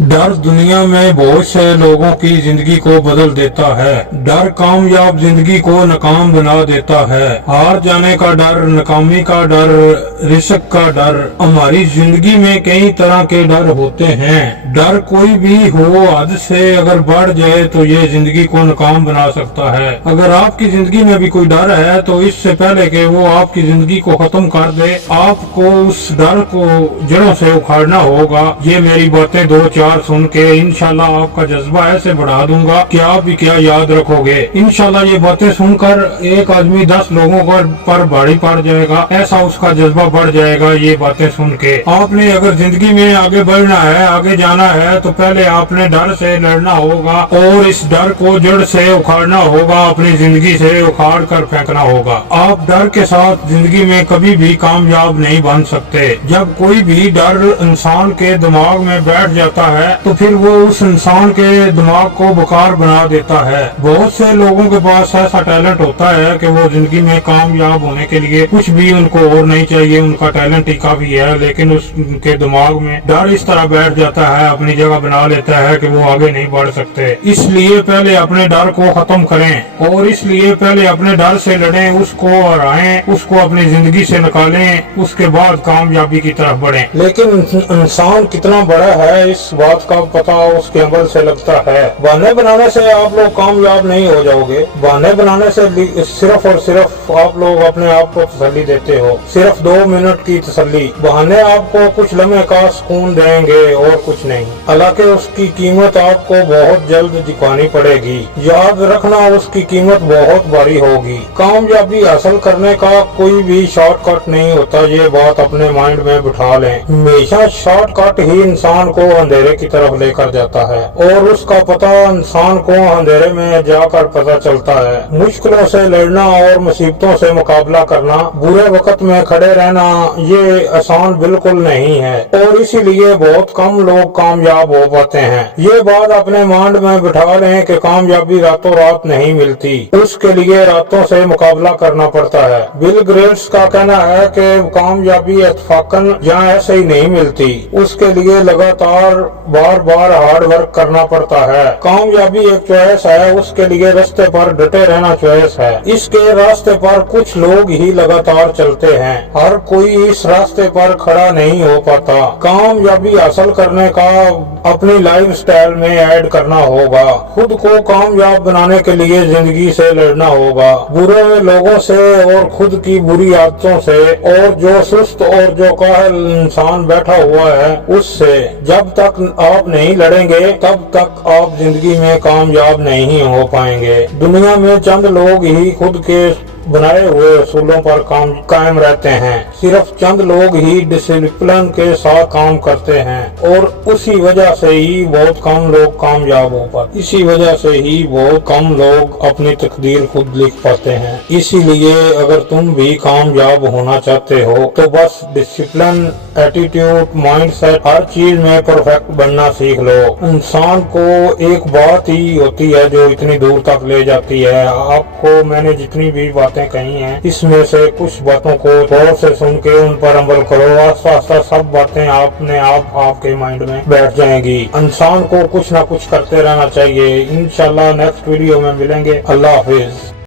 डर दुनिया में बहुत से लोगों की जिंदगी को बदल देता है। डर कामयाब जिंदगी को नाकाम बना देता है। हार जाने का डर, नाकामी का डर, रिस्क का डर। हमारी जिंदगी में कई तरह के डर होते हैं। डर कोई भी हो, हद से अगर बढ़ जाए तो ये जिंदगी को नाकाम बना सकता है। अगर आपकी जिंदगी में भी कोई डर है तो इससे पहले कि वो आपकी जिंदगी को खत्म कर दे, आपको उस डर को जड़ों से उखाड़ना होगा। ये मेरी बातें दो चार सुन के इंशाल्लाह आपका जज्बा ऐसे बढ़ा दूंगा कि आप भी क्या याद रखोगे। इंशाल्लाह ये बातें सुनकर एक आदमी 10 लोगों पर भारी पड़ जाएगा, ऐसा उसका जज्बा बढ़ जाएगा। ये बातें सुन के आपने अगर जिंदगी में आगे बढ़ना है, आगे जाना है, तो पहले आपने डर से लड़ना होगा और इस डर को जड़ से उखाड़ना होगा, अपनी जिंदगी से उखाड़ कर फेंकना होगा। आप डर के साथ जिंदगी में कभी भी कामयाब नहीं बन सकते। जब कोई भी डर इंसान के दिमाग में बैठ जाता है तो फिर वो उस इंसान के दिमाग को बेकार बना देता है। बहुत से लोगों के पास ऐसा टैलेंट होता है कि वो जिंदगी में कामयाब होने के लिए कुछ भी उनको और नहीं चाहिए, उनका टैलेंट ही काफी है, लेकिन उसके दिमाग में डर इस तरह बैठ जाता है, अपनी जगह बना लेता है कि वो आगे नहीं बढ़ सकते। इसलिए पहले अपने डर को खत्म करें और इसलिए पहले अपने डर से लड़ें, उसको हराएं, उसको अपनी जिंदगी से निकालें, उसके बाद कामयाबी की तरफ बढ़ें। लेकिन इंसान कितना बड़ा है इस बात का पता उसके अमल से लगता है। बहाने बनाने से आप लोग कामयाब नहीं हो जाओगे। बहाने बनाने से सिर्फ और सिर्फ आप लोग अपने आप को तसल्ली देते हो, सिर्फ 2 मिनट की तसल्ली। बहाने आपको कुछ लम्हे का सुकून देंगे और कुछ नहीं। हालांकि उसकी कीमत आपको बहुत जल्द चुकानी पड़ेगी। याद रखना, उसकी कीमत बहुत भारी होगी। कामयाबी हासिल करने का कोई भी शॉर्टकट नहीं होता, ये बात अपने माइंड में बिठा लें। हमेशा शॉर्टकट ही इंसान को अंधेरे की तरफ लेकर जाता है और उसका पता इंसान को अंधेरे में जाकर पता चलता है। मुश्किलों से लड़ना और मुसीबतों से मुकाबला करना, बुरे वक्त में खड़े रहना, ये आसान बिल्कुल नहीं है और इसीलिए बहुत कम लोग कामयाब हो पाते हैं। ये बात अपने माइंड में बिठा लें कि कामयाबी रातों रात नहीं मिलती, उसके लिए रातों से मुकाबला करना पड़ता है। बिल गेट्स का कहना है कि कामयाबी इत्तफाकन या ऐसे ही नहीं मिलती, उसके लिए लगातार बार बार हार्ड वर्क करना पड़ता है। कामयाबी एक चॉइस है, उसके लिए रास्ते पर डटे रहना चॉइस है। इसके रास्ते पर कुछ लोग ही लगातार चलते हैं, हर कोई इस रास्ते पर खड़ा नहीं हो पाता। कामयाबी हासिल करने का अपनी लाइफ स्टाइल में ऐड करना होगा। खुद को कामयाब बनाने के लिए जिंदगी से लड़ना होगा, बुरे लोगों से और खुद की बुरी आदतों से और जो सुस्त और जो काहल इंसान बैठा हुआ है उससे। जब तक आप नहीं लड़ेंगे तब तक आप जिंदगी में कामयाब नहीं हो पाएंगे। दुनिया में चंद लोग ही खुद के बनाए हुए असूलों पर कायम रहते हैं। सिर्फ चंद लोग ही डिसिप्लिन के साथ काम करते हैं और उसी वजह से ही बहुत कम लोग कामयाब हो पाते। इसी वजह से ही बहुत कम लोग अपनी तकदीर खुद लिख पाते हैं। इसीलिए अगर तुम भी कामयाब होना चाहते हो तो बस डिसिप्लिन, एटीट्यूड, माइंडसेट, हर चीज में परफेक्ट बनना सीख लो। इंसान को एक बात ही होती है जो इतनी दूर तक ले जाती है। आपको मैंने जितनी भी बातें कही हैं, इसमें से कुछ बातों को गौर से सुन के उन पर अमल करो। आस्ता आस्ता सब बातें आपके माइंड में बैठ जाएंगी। इंसान को कुछ ना कुछ करते रहना चाहिए। इंशाल्लाह नेक्स्ट वीडियो में मिलेंगे। अल्लाह हाफिज।